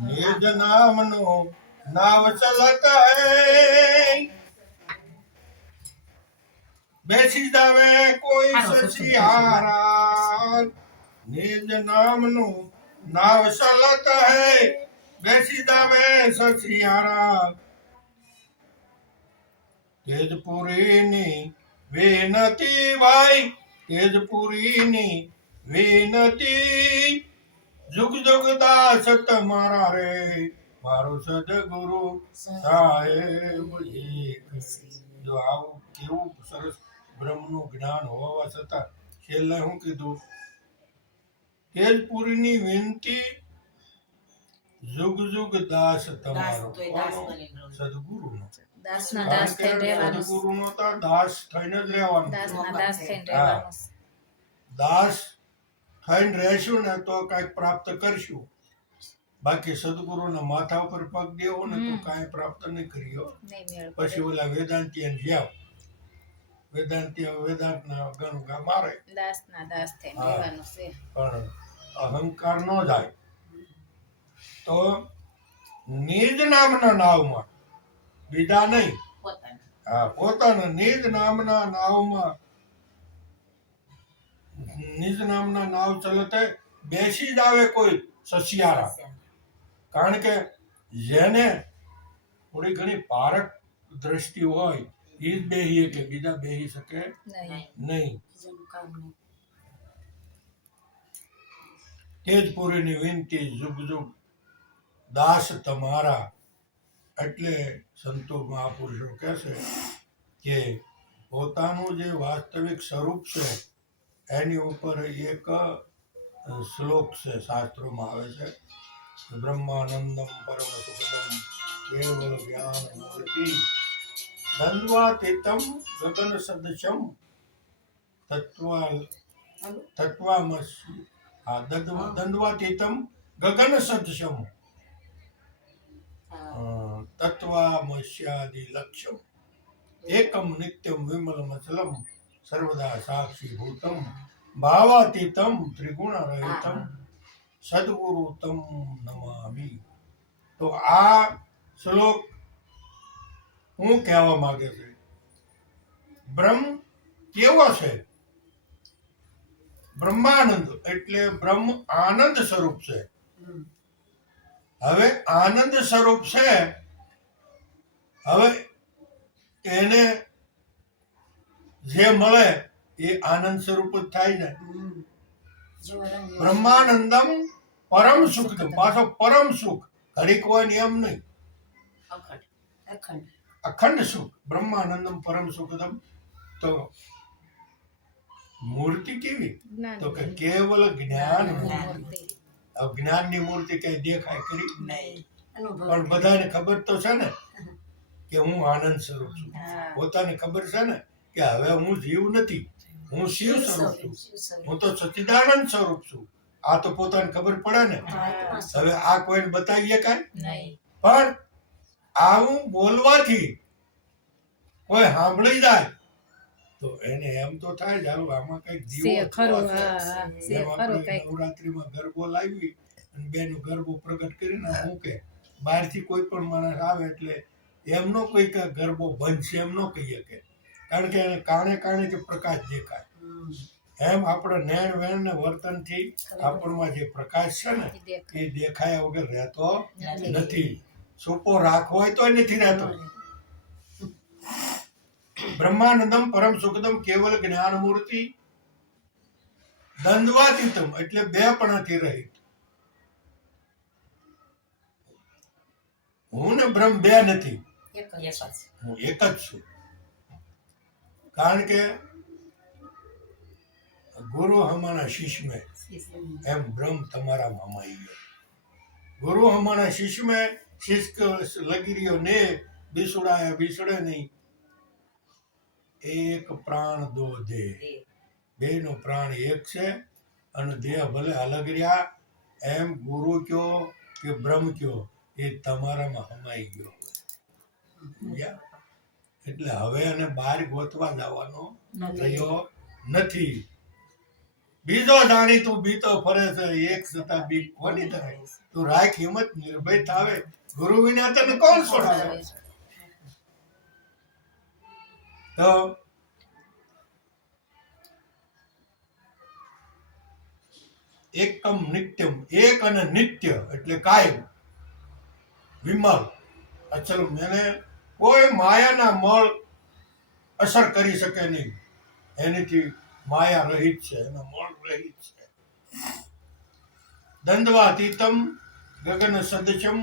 નિજ નામનો નાવ ચલત હે બેસી જાવે કોઈ સસિહારા નિજ નામનો નાવ ચલત હે બેસી જાવે સસિહારા તેજપુરીની વિનતી ભાઈ તેજપુરીની વિનતી જુગ જુગ દાસ તમારા રે મારો સદગુરુ સાહેબ એક જો આવું કેવું સરસ બ્રહ્મનું જ્ઞાન હોવા છતાં છેલ્લે શું કીધું તેજપુરીની વિનતી જુગ જુગ દાસ તમારો સદગુરુનો સદગુરુનો તો દાસ થઈને જ રહેવાનું દાસ થઈને રહેશું ને તો કઈક પ્રાપ્ત કરશું બાકી સદગુરુના માથા ઉપર પગ દેવો ને તો કાંઈ પ્રાપ્ત નહીં કર્યો પછી ઓલા વેદાંતી જ્યાં વેદાંતના ગણ મારે પણ અહંકાર ન જાય તો નિજ નામના નાવમાં બીજા નહીં પોતાના નિજ નામના નાવમાં નિજ નામના નાવ ચલતે બેસી જ આવે કોઈ સસિયારા કારણ કે જેને થોડી ઘણી પારક દ્રષ્ટિ હોય એ જ બેહીએ કે બીજા બેહી શકે નહીં તેજપુરીની વિનતી જુગ જુગ દાસ તમારા એટલે સંતો મહાપુરુષો કહે છે કે પોતાનું જે વાસ્તવિક સ્વરૂપ છે એની ઉપર એક શ્લોક છે શાસ્ત્રોમાં આવે છે બ્રહ્માનંદમ પરમ સુખદમ કેવલ જ્ઞાન મૂર્તિ દ્વંદ્વાતીતમ ગગન સદૃશમ તત્વામસી દ્વંદ્વાતીતમ ગગન સદૃશમ તત્વામસ્યાદિ લક્ષ્યમ એકમ નિત્યમ વિમલમચલમ સર્વદા સાક્ષી ભૂતમ ભાવાતીતમ ત્રિગુણરહિતમ સદગુરુતમ નમામિ તો આ શ્લોક હું કહેવા માંગે છે બ્રહ્મ કેવો છે બ્રહ્માનંદ એટલે બ્રહ્મ આનંદ સ્વરૂપ છે હવે આનંદ સ્વરૂપ છે હવે એને જે મળે એ આનંદ સ્વરૂપ જ થાય ને બ્રહ્માનંદમ પરમ સુખ પાછો પરમ સુખ હરિક હોય નિયમ નહીં અખંડ સુખ બ્રહ્માનંદમ પરમ સુખદમ તો મૂર્તિ કેવી તો કે કેવલ જ્ઞાન જ્ઞાનની મૂર્તિ કઈ દેખાય કરી પણ બધાને ખબર તો છે ને કે હું આનંદ સ્વરૂપ છું પોતાને ખબર છે ને કે હવે હું જીવ નથી હું શિવ સ્વરૂપ છું હું તો સચ્ચિદાનંદ સ્વરૂપ છું આ તો પોતાને ખબર પડે ને હવે આ કોઈને બતાવીએ કાંઈ પણ આવું બોલવાથી કોઈ સાંભળી જાય તો એને એમ તો થાય જ આમાં કઈક જીવો નવરાત્રીમાં ગરબો લાવી અને બેનું ગરબો પ્રગટ કરીને મૂકે બહારથી કોઈ પણ માણસ આવે એટલે એમનો કોઈ ગરબો બનશે એમ ન કહીએ કે કારણ કે એને કારણે કારણે કે પ્રકાશ દેખાય એમ આપણે નેણ વેણ ને વર્તનથી આપણમાં જે પ્રકાશ છે ને એ દેખાયા વગર રહેતો નથી સુપો રાખવો હોય તો નથી રહેતો બ્રહ્માનંદમ પરમ સુખદમ કેવલ જ્ઞાન મૂર્તિ દ્વંદ્વાતીતમ એટલે બે પણાથી રહિત હું ને બ્રહ્મ બે નથી હું એક જ છું કારણ કે ગુરુ હમારા શિષ્ય में એમ બ્રહ્મ તમારામાં સમાઈ ગયો ગુરુ હમારા શિષ્ય में શિષ્ય લગી રહ્યો ને બિસુડાયા બિસડે નહીં એક પ્રાણ દો દેહ બે નો પ્રાણ એક છે અને દેહ ભલે અલગ રહ્યા એમ ગુરુ કયો કે બ્રહ્મ કયો એ તમારામાં સમાઈ ગયો એટલે હવે એને બહાર ગોતવા જવાનો રહ્યો નથી બીજો જાણી તું બીતો ફરે છે, એક છતાં બીક કોની ધરે. તું રાખ હિંમત, નિર્ભય થાવે, ગુરુ વિના તને કોણ છોડાવે. તો એકમ નિત્યમ, એક અને નિત્ય એટલે કાયમ, વિમલ અચલ, મને કોઈ માયાના મળ અસર કરી શકે નહીં. એનીથી માયા રહિત છે, એનો મળ રહિત છે. દંડવાતીતમ ગગન સદૃશમ,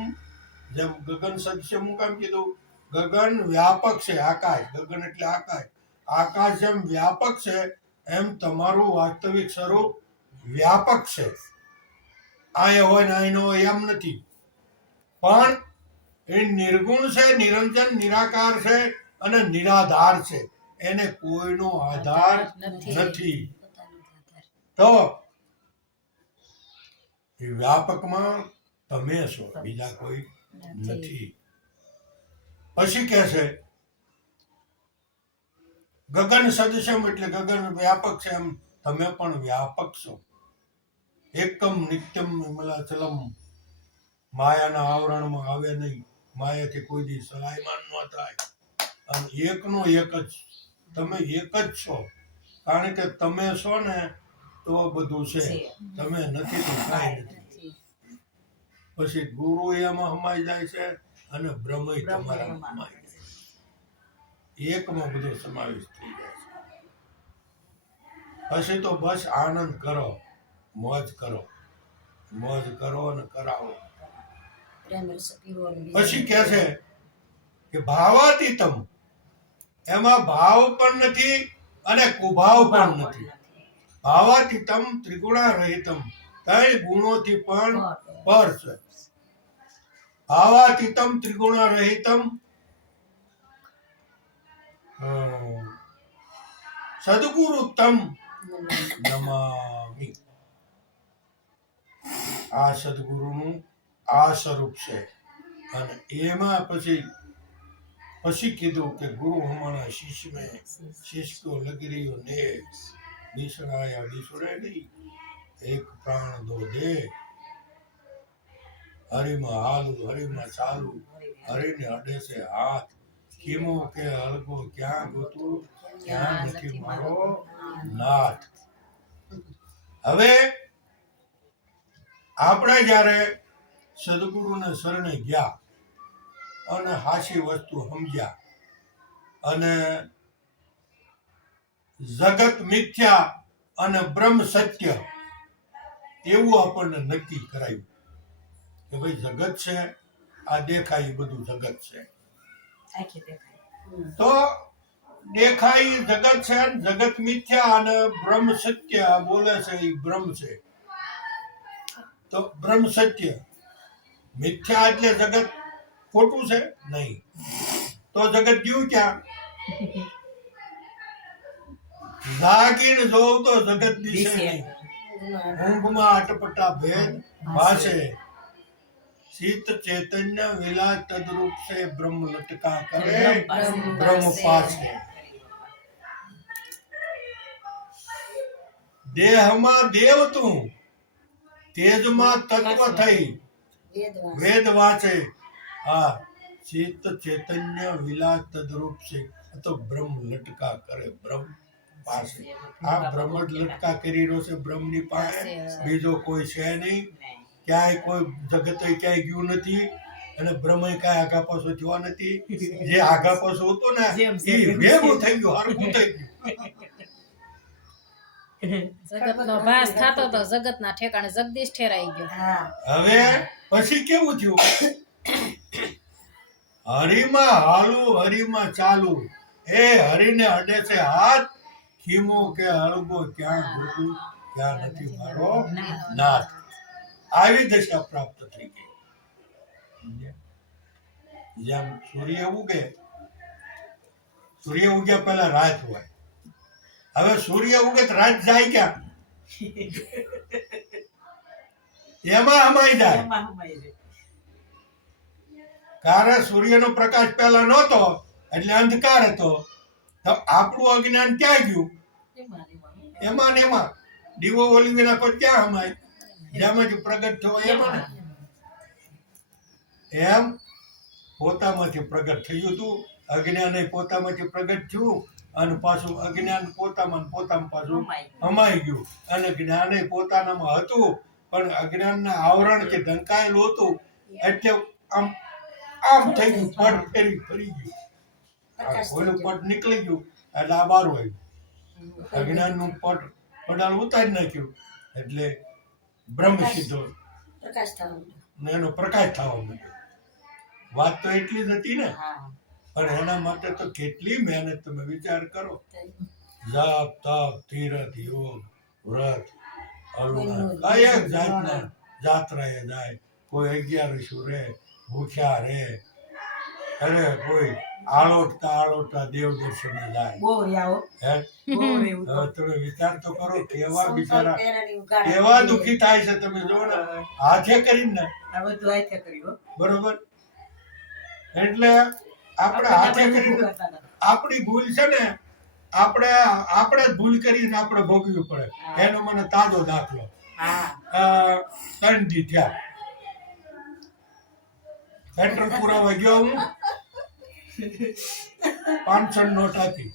જેમ ગગન સદૃશમ હું કામ કીધું, ગગન વ્યાપક છે, આકાશ, ગગન એટલે આકાશ, આકાશ જેમ વ્યાપક છે એમ તમારું વાસ્તવિક સ્વરૂપ વ્યાપક છે. આ હોય ને અહીં હોય એમ નથી, પણ એ નિર્ગુણ છે, નિરંજન, નિરાકાર છે અને નિરાધાર છે. એને કોઈનો આધાર નથી. તો એ વ્યાપકમાં તમે છો, બીજા કોઈ નથી. પછી કે છે ગગન સદૃશમ એટલે ગગન વ્યાપક છે એમ તમે પણ વ્યાપક છો. એકમ નિત્યમ વિમલાચલમ, માયાના આવરણમાં આવે નહીં, માયાથી કોઈ દી સલાયમાન ન થાય. અને એકનો એક જ, તમે એક જ છો. કારણ કે તમે છો ને તો બધું છે, તમે નથી તો કાંઈ નથી. પછી ગુરુ એમાં સમાઈ જાય છે અને બ્રહ્મ તમારામાં સમાઈ જાય છે. એકમાં બધો સમાવેશ થઈ જાય છે. પછી તો બસ આનંદ કરો, મોજ કરો, મોજ કરો અને કરાવો. પછી કે છે કે ભાવાતીતમ, એમાં ભાવ પણ નથી અને કુભાવ પણ નથી. ભાવાતીતમ ત્રિગુણા રહિતમ, ત્રણ ગુણોથી પણ પર છે. ભાવાતીતમ ત્રિગુણા રહિતમ સદગુરુતમ નમામિ. આ સદગુરુનું આ સ્વરૂપ છે. અને એમાં પછી કીધું કે ગુરુ હમારા શિષ્ય में शिष्य को लग रही हो ने बिसराया बिसरे नहीं, एक प्राण दो दे, हरिमा हालू हरिमा चालू, हरिने अडे से हाथ, खीमो के हलको ક્યાં ગોતું, ક્યાં નથી મારો નાથ. હવે આપણે જ્યારે સદગુરુને શરણે ગયા અને હાચી વસ્તુ સમજ્યા અને જગત મિથ્યા અને બ્રહ્મ સત્ય એવું આપણને નક્કી કરાયું કે ભાઈ જગત છે, આ દેખાય બધું જગત છે. તો દેખાય જગત છે, જગત મિથ્યા અને બ્રહ્મ સત્ય બોલે છે એ બ્રહ્મ છે. તો બ્રહ્મ સત્ય, મિથ્યા એટલે જગત ખોટું છે નહીં. તો જગત ગયું ક્યાં? જાગીને જોઉં તો જગત દિશે નહીં, ઊંઘમાં અટપટા ભેદ ભાષે, शीत चैतन्य विलास तद्रूप से ब्रह्म लटका करे ब्रह्म पासे. देहમાં દેવ તું, તેજમાં તત્વ થઈ વેદ વાંચે. આ शीत चैतन्य विलास तद्रूप से तो ब्रह्म लटका करे ब्रह्म पासे. આ બ્રહ્મ જ લટકા કરી રહ્યો છે બ્રહ્મની પાસે, બીજો કોઈ છે નહીં. ક્યાંય કોઈ જગત ક્યાંય ગયું નથી અને બ્રહ્મ કાંઈ આગા પાછો થયો નથી. જે આગા પાછો હતો ને એ ભેગું થઈ ગયું, હરખું થઈ ગયું. જગતનો ભાસ થતો તો જગતના ઠેકાણે જગદીશ ઠેરાઈ ગયો. હવે પછી કેવું થયું? હરિમાં હાલું હરિમાં ચાલુ, એ હરિને અડે છે હાથ, ખીમો કે હળગો ક્યાં ગોતું, ક્યાં નથી મારો નાથ. આવી દશા પ્રાપ્ત થઈ ગઈ. જેમ સૂર્ય ઉગે, સૂર્ય ઉગ્યા પહેલા રાત હોય. હવે સૂર્ય ઉગે તો રાત જાય ક્યાં? એમાં હમાઈ જાય. કારણ સૂર્યનો પ્રકાશ પહેલા નહોતો એટલે અંધકાર હતો. તો આપણું અજ્ઞાન ક્યાં ગયું? એમાં ને એમાં. દીવો ઓલી વિના કોઈ ક્યાં હમાય? જેમાંથી પ્રગટ થયો એમાં ને. એમ પોતામાંથી પ્રગટ થયું હતું, અજ્ઞાન પોતામાંથી પ્રગટ થયું અને પાછું અજ્ઞાન પોતામાં પાછું હમાઈ ગયું અને જ્ઞાન પોતાનામાં હતું પણ અજ્ઞાનના આવરણથી ઢંકાયેલું હતું એટલે આમ આમ થઈ ગયું, પડ ફરી ગયું, ઓલું પડ નીકળી ગયું એટલે આ બારું આવ્યું. અજ્ઞાનનું પડાલ ઉતારી નાખ્યું એટલે બ્રહ્મ સીધો એનો પ્રકાશ થવા માંડ્યો. વાત તો એટલી જ હતી ને, પણ એના માટે તો કેટલી મહેનત તમે વિચાર કરો. જપ તપ તીરથ યોગ વ્રત અરુણા કયા જાતના જાત્રાએ જાય, કોઈ 11 રહે, ભૂખ્યા રહે, અરે કોઈ આળોટતા દેવ દર્શને જાય. હવે તમે વિચાર તો કરો કેવા બિચારા કેવા દુઃખી થાય છે. તમે જો ને હાથે કરીને બરોબર, એટલે આપણે હાથે કરીને આપણી ભૂલ છે ને આપણે જ ભૂલ કરીને આપણે ભોગવવી પડે. એનો મને તાજો દાખલો 3 દી થયા પેટ્રોલ પુરાવા ગયો હું, 500 નોટ હતી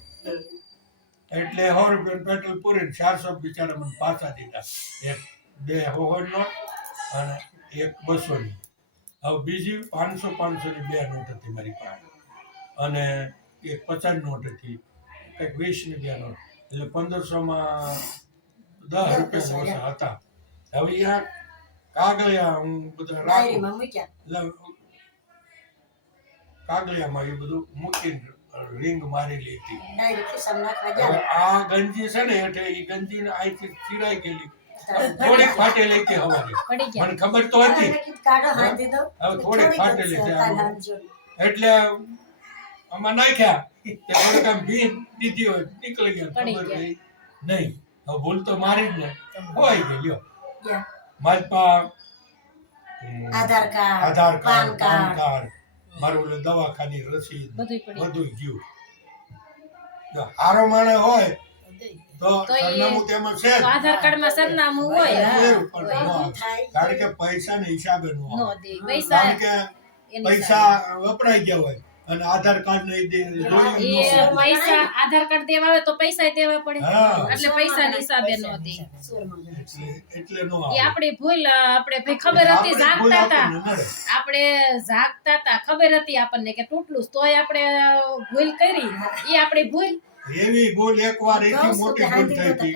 એટલે 100 રૂપિયા પેટ્રોલ પૂરીને 400 બિચારા મને પાછા દીધા. એક 2 નોટ અને એક 200 ની. હવે બીજી 500 ની 2 નોટ હતી મારી પાસે અને એક 50 નોટ હતી, કંઈક 20 ની 2 નોટ એટલે 1500 માં 10 રૂપિયા ઓછા હતા. હવે યાર કાગળિયા હું બધા રાખું એટલે કાગળિયામાં એ બધું મૂકીને રિંગ મારેલી હતી. હવે આ ગંજી છે ને એટલે એ ગંજી અહીંથી ચીરાઈ ગયેલી, થોડીક ફાટેલી હતી હવારે, મને ખબર તો હતી. હવે થોડીક ફાટેલી છે એટલે આમાં નાખ્યા તે થોડીક આમ ભી દીધી હોય નીકળી ગયા, ખબર રહી નહીં. હવે ભૂલ તો મારી જ ને ખોવાઈ ગઈ. લ્યો મારી પાસે આધાર કાર્ડ પાન કાર્ડ મારું દવાખાની રસીદ બધું ગયું. હારો માણસ હોય તો સરનામું તેમાં છે, આધાર કાર્ડમાં સરનામું હોય, કારણ કે પૈસાના હિસાબે નો આવે, કારણ કે પૈસા વપરાઈ ગયા હોય અને આધાર કાર્ડ નહીં દે પૈસા આધાર કાર્ડ દેવા આવે તો પૈસા દેવા પડે એટલે પૈસા હિસાબે નો દે એટલે નો એ આપણી ભૂલ. આપણે ભાઈ ખબર હતી જાગતા હતા ખબર હતી આપણને કે તૂટલું તોય આપણે ભૂલ કરી, એ આપણી ભૂલ. એવી ભૂલ એકવાર એથી મોટી ભૂલ થઈ હતી.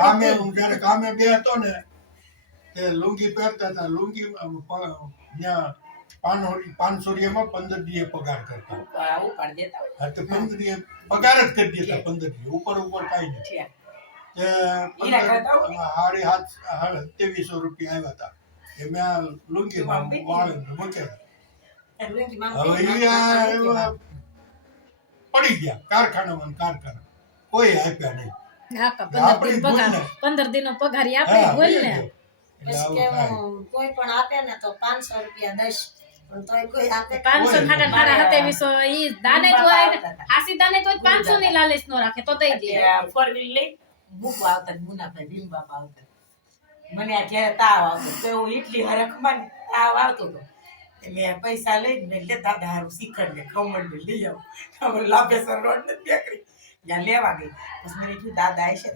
કામે હું જ્યારે કામે બે હતો ને તે લુંગી પહેરતા હતા, લુંગી ત્યાં 500 માં 15 દીએ પગાર કરતા, 15 દીએ પગાર જ કરી દેતા, 15 દીએ ઉપર કઈ નહીં. તે 2300 રૂપિયા આવ્યા હતા એ મેં લુંગી વાળે મૂક્યા. હવે પડી ગયા કારખાના કોઈ આપ્યા નહીં. 15 દિનનો પગાર આપણી ભૂલ ને. કોઈ પણ આપે ને તો 500 રૂપિયા 10 પણ તોય કોઈ આપે 500 ખાડા 2700 ઈ દાને તો હાસી દાને તો 500 ની લાલચ નો રાખે તો દઈ દે. ફોર વ્હીલ લઈ બુક આવતા મુનાભાઈ ભીમબાપા આવતા, મને આ જ્યારે તાવ આવતો તો હું ઇડલી હરખમાં તાવ આવતો હતો એટલે પૈસા લઈને લે દાદા હારું શીખર ને ખમણ ને લઈ આવું. લાભેસર રોડ ને બેકરી ત્યાં લેવા ગઈ. પછી મને કીધું દાદા આવશે